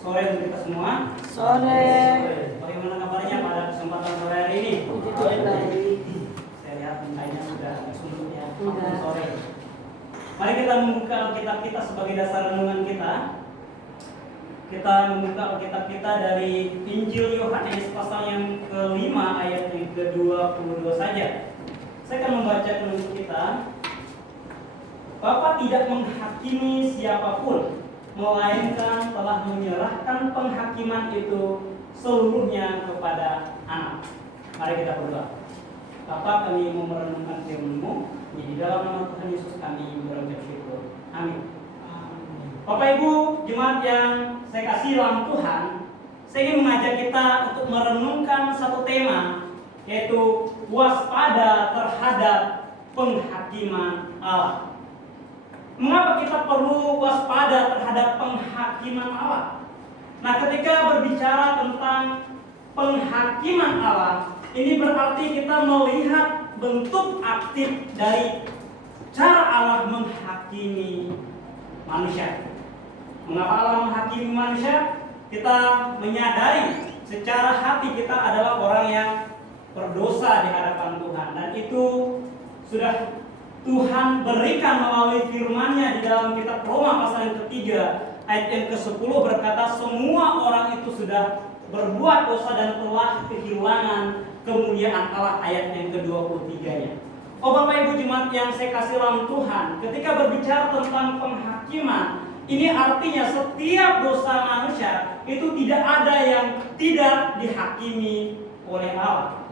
sore untuk kita semua. Sore. Bagaimana kabarnya pada kesempatan sore hari ini? Saya lihat mintanya sudah agak suntuk ya. Sore. Mari kita membuka Alkitab kita sebagai dasar renungan kita. Kita membuka Alkitab kita dari Injil Yohanes pasal yang ke-5 ayat yang ke-22 saja. Saya akan membaca untuk kita. Bapa tidak menghakimi siapapun, melainkan telah menyerahkan penghakiman itu seluruhnya kepada Anak. Mari kita berdoa. Bapa, kami mau merenungkan firman-Mu. Di dalam nama Tuhan Yesus kami berucap syukur. Amin. Bapak Ibu jemaat yang saya kasih dalam Tuhan, saya ingin mengajak kita untuk merenungkan satu tema, yaitu waspada terhadap penghakiman Allah. Mengapa kita perlu waspada terhadap penghakiman Allah? Nah, ketika berbicara tentang penghakiman Allah, ini berarti kita melihat bentuk aktif dari cara Allah menghakimi manusia. Mengapa Allah menghakimi manusia? Kita menyadari secara hati kita adalah orang yang berdosa di hadapan Tuhan, dan itu sudah Tuhan berikan melalui firman-Nya di dalam kitab Roma pasal yang ketiga ayat yang ke-10 berkata, semua orang itu sudah berbuat dosa dan telah kehilangan kemuliaan Allah, ayat yang ke-23-nya. Oh Bapak Ibu jemaat yang saya kasih dalam Tuhan, ketika berbicara tentang penghakiman, ini artinya setiap dosa manusia itu tidak ada yang tidak dihakimi oleh Allah.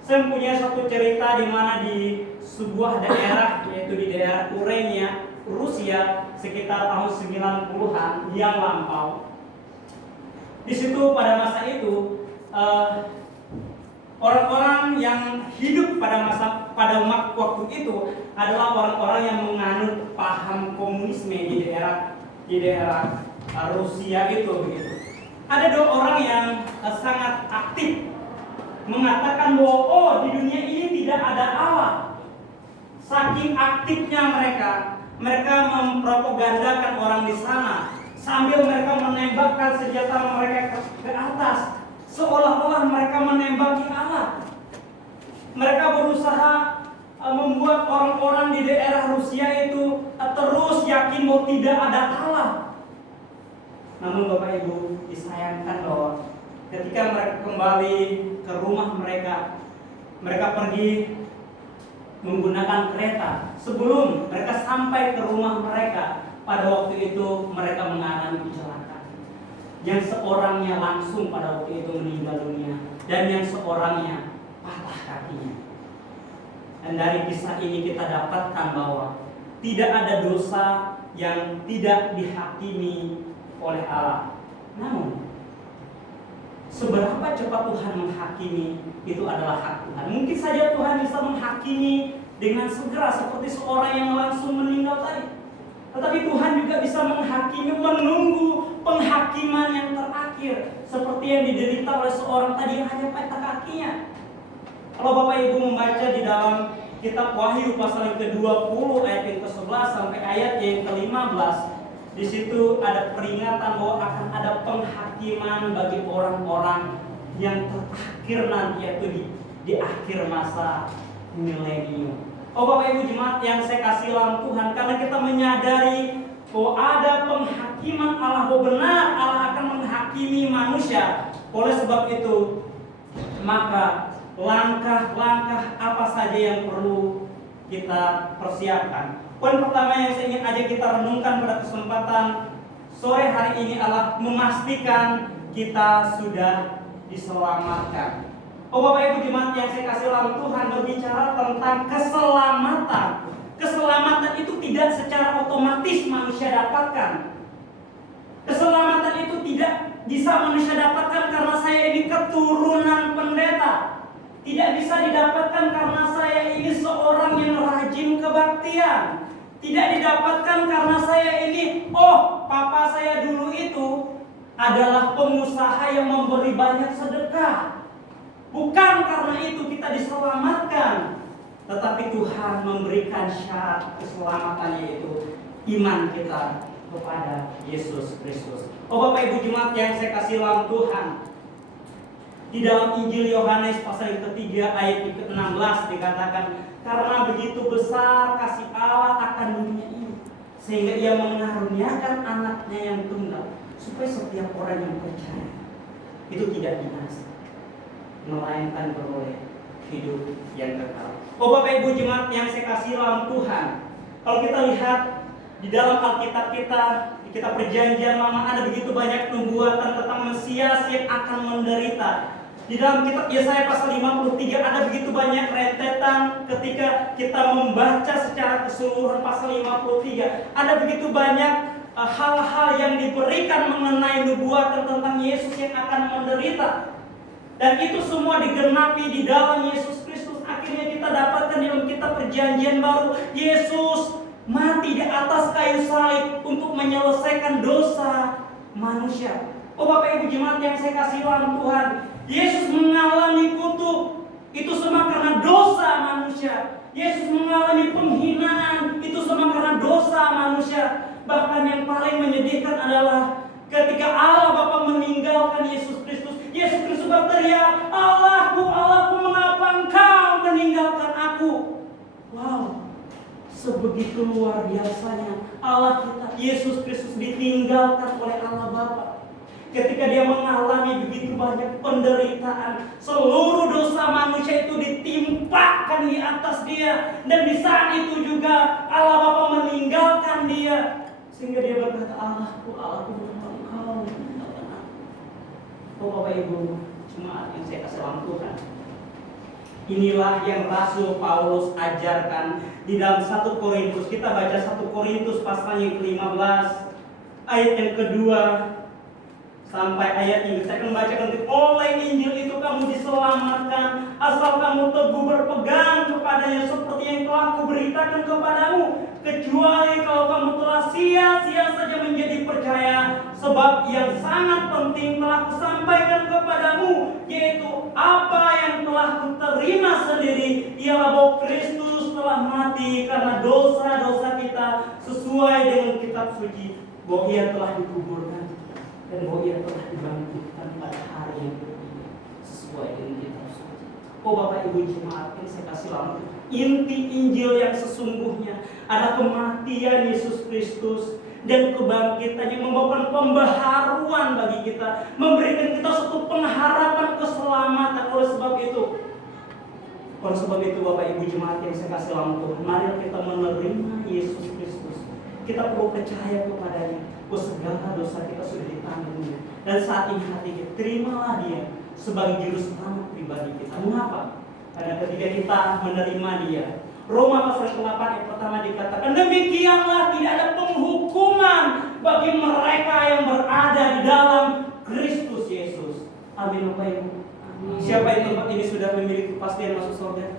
Saya mempunyai satu cerita di mana di sebuah daerah, yaitu di daerah Urenia, Rusia, sekitar tahun 90-an yang lampau. Di situ pada masa itu orang-orang yang hidup pada waktu itu adalah orang-orang yang menganut paham komunisme di daerah Rusia itu begitu. Ada dua orang yang sangat aktif mengatakan bahwa di dunia ini tidak ada Allah. Saking aktifnya mereka mempropagandakan orang di sana sambil mereka menembakkan senjata mereka ke atas, seolah-olah mereka menembaki Allah. Mereka berusaha membuat orang-orang di daerah Rusia itu terus yakin bahwa tidak ada Allah. Namun Bapak Ibu, disayangkan bahwa ketika mereka kembali ke rumah mereka pergi menggunakan kereta. Sebelum mereka sampai ke rumah mereka, pada waktu itu mereka mengalami kecelakaan. Yang seorangnya langsung pada waktu itu meninggal dunia, dan yang seorangnya patah kakinya. Dan dari kisah ini kita dapatkan bahwa tidak ada dosa yang tidak dihakimi oleh Allah. Namun seberapa cepat Tuhan menghakimi itu adalah hak Tuhan. Mungkin saja Tuhan bisa menghakimi dengan segera seperti seorang yang langsung meninggal tadi. Tetapi Tuhan juga bisa menghakimi menunggu penghakiman yang terakhir, seperti yang diderita oleh seorang tadi yang hanya patah kakinya. Kalau Bapak Ibu membaca di dalam kitab Wahyu pasal yang ke-20 ayat yang ke-11 sampai ayat yang ke-15, di situ ada peringatan bahwa akan ada penghakiman bagi orang-orang yang terakhir nanti, yaitu di akhir masa milenium. Oh Bapak Ibu jemaat yang saya kasih dalam Tuhan, karena kita menyadari bahwa ada penghakiman Allah, bahwa benar Allah akan menghakimi manusia. Oleh sebab itu, maka langkah-langkah apa saja yang perlu kita persiapkan. Poin pertama yang saya ingin ajak kita renungkan pada kesempatan sore hari ini adalah memastikan kita sudah diselamatkan. Oh Bapak Ibu jemaat yang saya kasih dalam Tuhan, berbicara tentang keselamatan. Keselamatan itu tidak secara otomatis manusia dapatkan. Keselamatan itu tidak bisa manusia dapatkan karena saya ini keturunan pendeta. Tidak bisa didapatkan karena saya ini seorang yang rajin kebaktian. Tidak didapatkan karena saya ini, papa saya dulu itu adalah pengusaha yang memberi banyak sedekah. Bukan karena itu kita diselamatkan, tetapi Tuhan memberikan syarat keselamatannya, yaitu iman kita kepada Yesus Kristus. Oh Bapak Ibu Jemaat yang saya kasih dalam Tuhan, di dalam Injil Yohanes pasal yang ketiga ayat yang ke-16 dikatakan, karena begitu besar kasih Allah akan dunia ini, sehingga ia mengaruniakan anaknya yang tunggal, supaya setiap orang yang percaya itu tidak binasa, melainkan beroleh hidup yang kekal. Oh Bapak Ibu Jemaat yang saya kasih dalam Tuhan, kalau kita lihat di dalam Alkitab kita perjanjian lama ada begitu banyak nubuatan tentang Mesias yang akan menderita. Di dalam kitab Yesaya pasal 53 ada begitu banyak rentetan. Ketika kita membaca secara keseluruhan pasal 53, ada begitu banyak hal-hal yang diberikan mengenai nubuatan tentang Yesus yang akan menderita. Dan itu semua digenapi di dalam Yesus Kristus. Akhirnya kita dapatkan di dalam kitab perjanjian baru, Yesus mati di atas kayu salib untuk menyelesaikan dosa manusia. Oh Bapak Ibu Jemaat yang saya kasih dalam Tuhan, Yesus mengalami kutuk, itu semua karena dosa manusia. Yesus mengalami penghinaan, itu semua karena dosa manusia. Bahkan yang paling menyedihkan adalah ketika Allah Bapa meninggalkan Yesus Kristus. Yesus Kristus berteriak, Allahku, Allahku, mengapa engkau meninggalkan aku? Wow, sebegitu luar biasanya Allah kita, Yesus Kristus ditinggalkan oleh Allah Bapa. Ketika dia mengalami begitu banyak penderitaan, seluruh dosa manusia itu ditimpakan di atas dia. Dan di saat itu juga Allah Bapa meninggalkan dia, sehingga dia berkata, Allahku, Allahku, mengapa engkau meninggalkan aku? Oh Bapak Ibu Jemaat yang saya kasih dalam Tuhan, inilah yang Rasul Paulus ajarkan di dalam 1 Korintus. Kita baca 1 Korintus pasal yang ke-15 ayat yang kedua sampai ayat ini. Saya akan bacakan, oleh Injil itu kamu diselamatkan, asal kamu teguh berpegang kepadanya seperti yang telah kuberitakan kepadamu, kecuali kalau kamu telah sia-sia saja menjadi percaya. Sebab yang sangat penting telah kusampaikan kepadamu, yaitu apa yang telah kuterima sendiri, ialah bahwa Kristus telah mati karena dosa-dosa kita sesuai dengan kitab suci, bahwa ia telah dikuburkan dan bahwa ia telah dibangkitkan pada hari yang ketiga sesuai dengan kitab suci. Oh Bapak Ibu Jemaat yang saya kasih dalam Tuhan, inti Injil yang sesungguhnya ada kematian Yesus Kristus dan kebangkitan yang membawakan pembaharuan bagi kita, memberikan kita suatu pengharapan keselamatan. Oleh sebab itu Bapak Ibu Jemaat yang saya kasih dalam Tuhan, mari kita menerima Yesus Kristus. Kita perlu percaya kepadanya, bahwa segala dosa kita sudah ditanggungnya. Dan saat ini hati kita, terimalah dia sebagai juru selamat pribadi kita. Mengapa? Karena ketika kita menerima dia, Roma pasal 8 yang pertama dikatakan, demikianlah tidak ada penghukuman bagi mereka yang berada di dalam Kristus Yesus. Amin Bapak Ibu. Siapa yang tempat ini sudah memiliki kepastian masuk surga?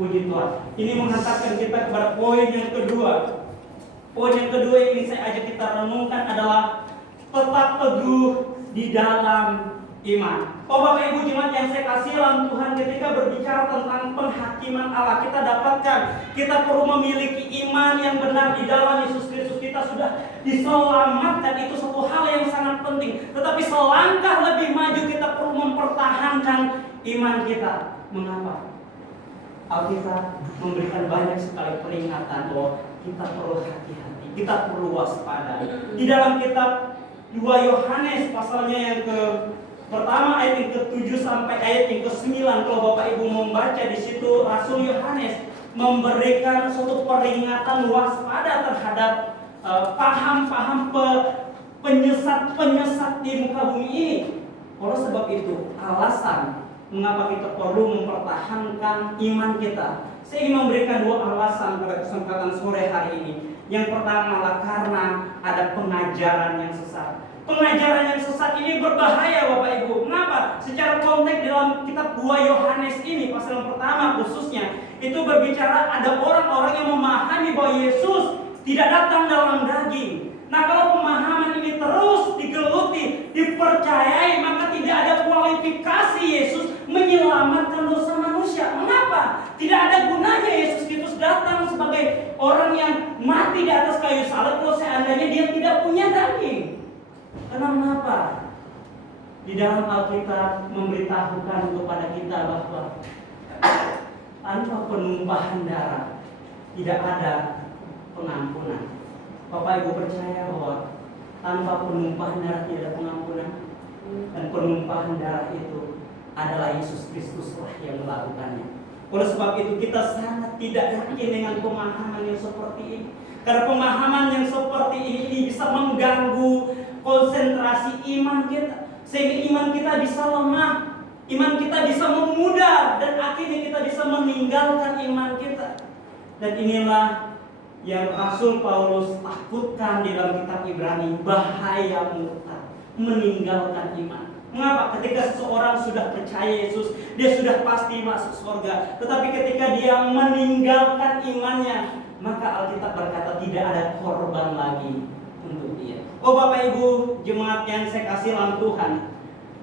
Puji Tuhan. Ini menghantarkan kita kepada poin yang kedua. Poin yang kedua yang ingin saya ajak kita renungkan adalah tetap teguh di dalam iman. Oh Bapak Ibu Jemaat yang saya kasih dalam Tuhan, ketika berbicara tentang penghakiman Allah, kita dapatkan kita perlu memiliki iman yang benar di dalam Yesus Kristus. Kita sudah diselamatkan, itu satu hal yang sangat penting. Tetapi selangkah lebih maju kita perlu mempertahankan iman kita. Mengapa? Alkitab memberikan banyak sekali peringatan bahwa kita perlu hati-hati, kita perlu waspada. Di dalam kitab 2 Yohanes pasalnya yang pertama ayat yang ke-7 sampai ayat yang ke-9, kalau Bapak Ibu membaca di situ, Rasul Yohanes memberikan suatu peringatan waspada terhadap paham-paham penyesat di muka bumi ini. Oleh sebab itu, alasan mengapa kita perlu mempertahankan iman kita, saya ingin memberikan 2 alasan pada kesempatan sore hari ini. Yang pertama adalah karena ada pengajaran yang sesat. Pengajaran yang sesat ini berbahaya Bapak Ibu. Mengapa? Secara konteks dalam kitab 2 Yohanes ini, pasal yang pertama khususnya, itu berbicara ada orang-orang yang memahami bahwa Yesus tidak datang dalam daging. Nah, kalau pemahaman ini terus digeluti, dipercayai, maka tidak ada kualifikasi Yesus menyelamatkan dosa manusia. Mengapa? Tidak ada gunanya Yesus Kristus datang sebagai orang seorang yang mati di atas kayu salib kalau seandainya dia tidak punya daging. Kenapa? Di dalam Alkitab memberitahukan kepada kita bahwa tanpa penumpahan darah tidak ada pengampunan. Bapak Ibu percaya bahwa tanpa penumpahan darah tidak ada pengampunan, dan penumpahan darah itu adalah Yesus Kristus lah yang melakukannya. Oleh sebab itu kita sangat tidak yakin dengan pemahaman yang seperti ini. Karena pemahaman yang seperti ini bisa mengganggu konsentrasi iman kita, sehingga iman kita bisa lemah, iman kita bisa memudar, dan akhirnya kita bisa meninggalkan iman kita. Dan inilah yang Rasul Paulus takutkan di dalam kitab Ibrani, bahaya murtad, meninggalkan iman. Mengapa? Ketika seseorang sudah percaya Yesus, dia sudah pasti masuk surga. Tetapi ketika dia meninggalkan imannya, maka Alkitab berkata tidak ada korban lagi untuk dia. Oh Bapak Ibu jemaat yang saya kasih dalam Tuhan,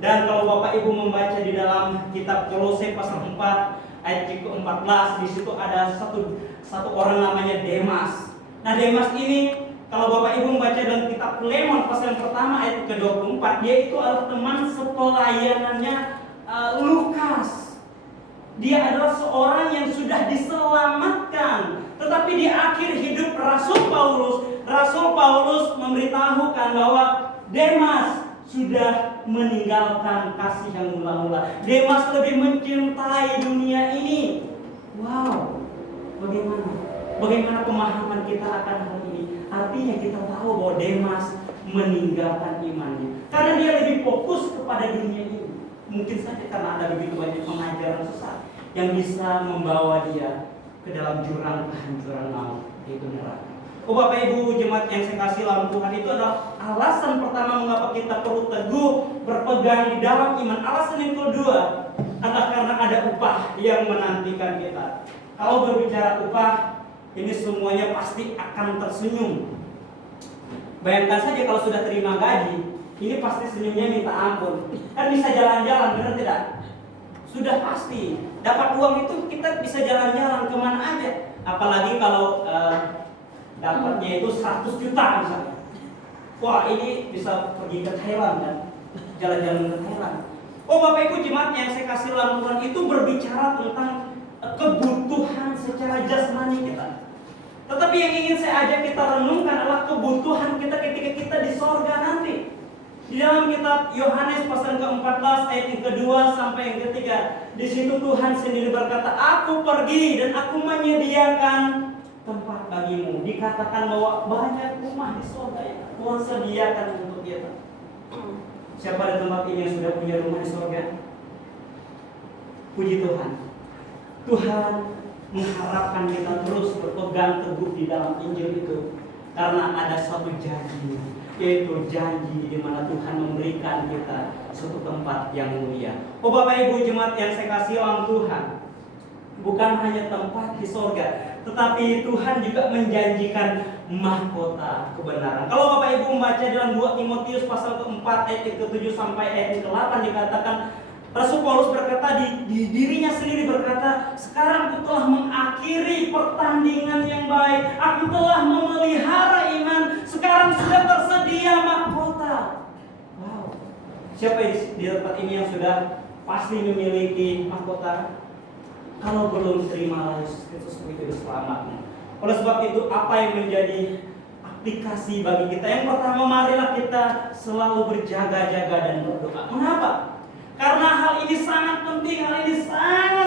dan kalau Bapak Ibu membaca di dalam kitab Kolose pasal 4 ayat ke-14, di situ ada satu orang namanya Demas. Nah, Demas ini kalau Bapak Ibu membaca dalam kitab Filemon pasal yang pertama ayat ke-24, dia itu adalah teman sepelayanannya Lukas. Dia adalah seorang yang sudah diselamatkan, tetapi di akhir hidup Rasul Paulus memberitahukan bahwa Demas sudah meninggalkan kasih yang mula-mula. Demas lebih mencintai dunia ini. Wow, bagaimana pemahaman kita akan hal ini? Artinya kita tahu bahwa Demas meninggalkan imannya karena dia lebih fokus kepada dunia ini. Mungkin saja karena ada begitu banyak pengajaran sesat yang bisa membawa dia ke dalam jurang kehancuran maut, yaitu neraka. Oh Bapak Ibu jemaat yang saya kasih dalam Tuhan, itu adalah alasan pertama mengapa kita perlu teguh berpegang di dalam iman. Alasan yang kedua adalah karena ada upah yang menantikan kita. Kalau berbicara upah, ini semuanya pasti akan tersenyum. Bayangkan saja kalau sudah terima gaji, ini pasti senyumnya minta ampun. Kan bisa jalan-jalan, benar tidak? Sudah pasti. Dapat uang itu kita bisa jalan-jalan kemana aja. Apalagi kalau dapatnya itu 100 juta misalnya. Wah, ini bisa pergi ke Thailand kan? Jalan-jalan ke Thailand. Oh Bapak Ibu jemaat yang saya kasih dalam Tuhan, itu berbicara tentang kebutuhan secara jasmani kita. Tetapi yang ingin saya ajak kita renungkan adalah kebutuhan kita ketika kita di sorga nanti. Di dalam kitab Yohanes pasal ke-14 ayat yang kedua sampai yang ketiga, di situ Tuhan sendiri berkata, "Aku pergi dan aku menyediakan tempat bagimu." Dikatakan bahwa banyak rumah di sorga yang Tuhan sediakan untuk kita. Siapa di tempat ini yang sudah punya rumah di sorga? Puji Tuhan. Tuhan mengharapkan kita terus berpegang teguh di dalam Injil itu, karena ada suatu janji, yaitu janji di mana Tuhan memberikan kita suatu tempat yang mulia. Oh Bapak Ibu jemaat yang saya kasih dalam Tuhan, bukan hanya tempat di sorga, tetapi Tuhan juga menjanjikan mahkota kebenaran. Kalau Bapak Ibu membaca dalam 2 Timotius pasal ke-4 ayat ke-7 sampai ayat ke-8, dikatakan Rasul Paulus berkata di dirinya sendiri berkata, "Sekarang aku telah mengakhiri pertandingan yang baik, aku telah memelihara iman, sekarang sudah tersedia mahkota." Wow. Siapa di tempat ini yang sudah pasti memiliki mahkota? Kalau belum terima Yesus Kristus sebagai selamatnya. Oleh sebab itu, apa yang menjadi aplikasi bagi kita? Yang pertama, marilah kita selalu berjaga-jaga dan berdoa. Mengapa? Karena hal ini sangat penting,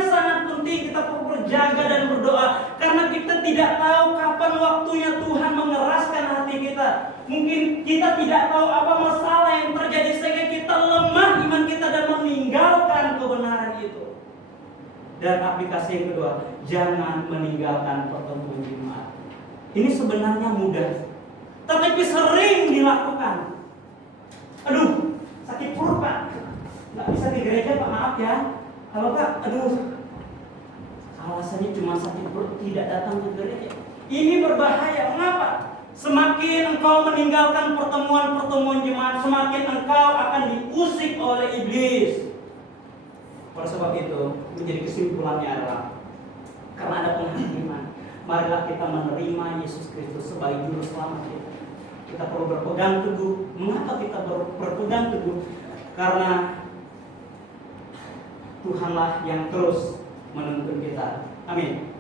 sangat penting kita perlu berjaga dan berdoa. Karena kita tidak tahu kapan waktunya Tuhan mengeraskan hati kita. Mungkin kita tidak tahu apa masalah yang terjadi sehingga kita lemah iman kita dan meninggalkan kebenaran itu. Dan aplikasi yang kedua, jangan meninggalkan pertemuan jemaat. Ini sebenarnya mudah, tetapi sering dilakukan. Aduh, sakit perut Pak, nggak bisa ke gereja Pak, maaf ya. Kalau Pak, alasannya cuma sakit perut, tidak datang ke gereja. Ini berbahaya. Mengapa? Semakin engkau meninggalkan pertemuan-pertemuan jemaat, semakin engkau akan diusik oleh iblis. Oleh sebab itu, menjadi kesimpulannya adalah karena ada penghakiman, marilah kita menerima Yesus Kristus sebagai juru selamat kita. Kita perlu berpegang teguh. Mengapa kita berpegang teguh? Karena Tuhanlah yang terus menuntun kita. Amin.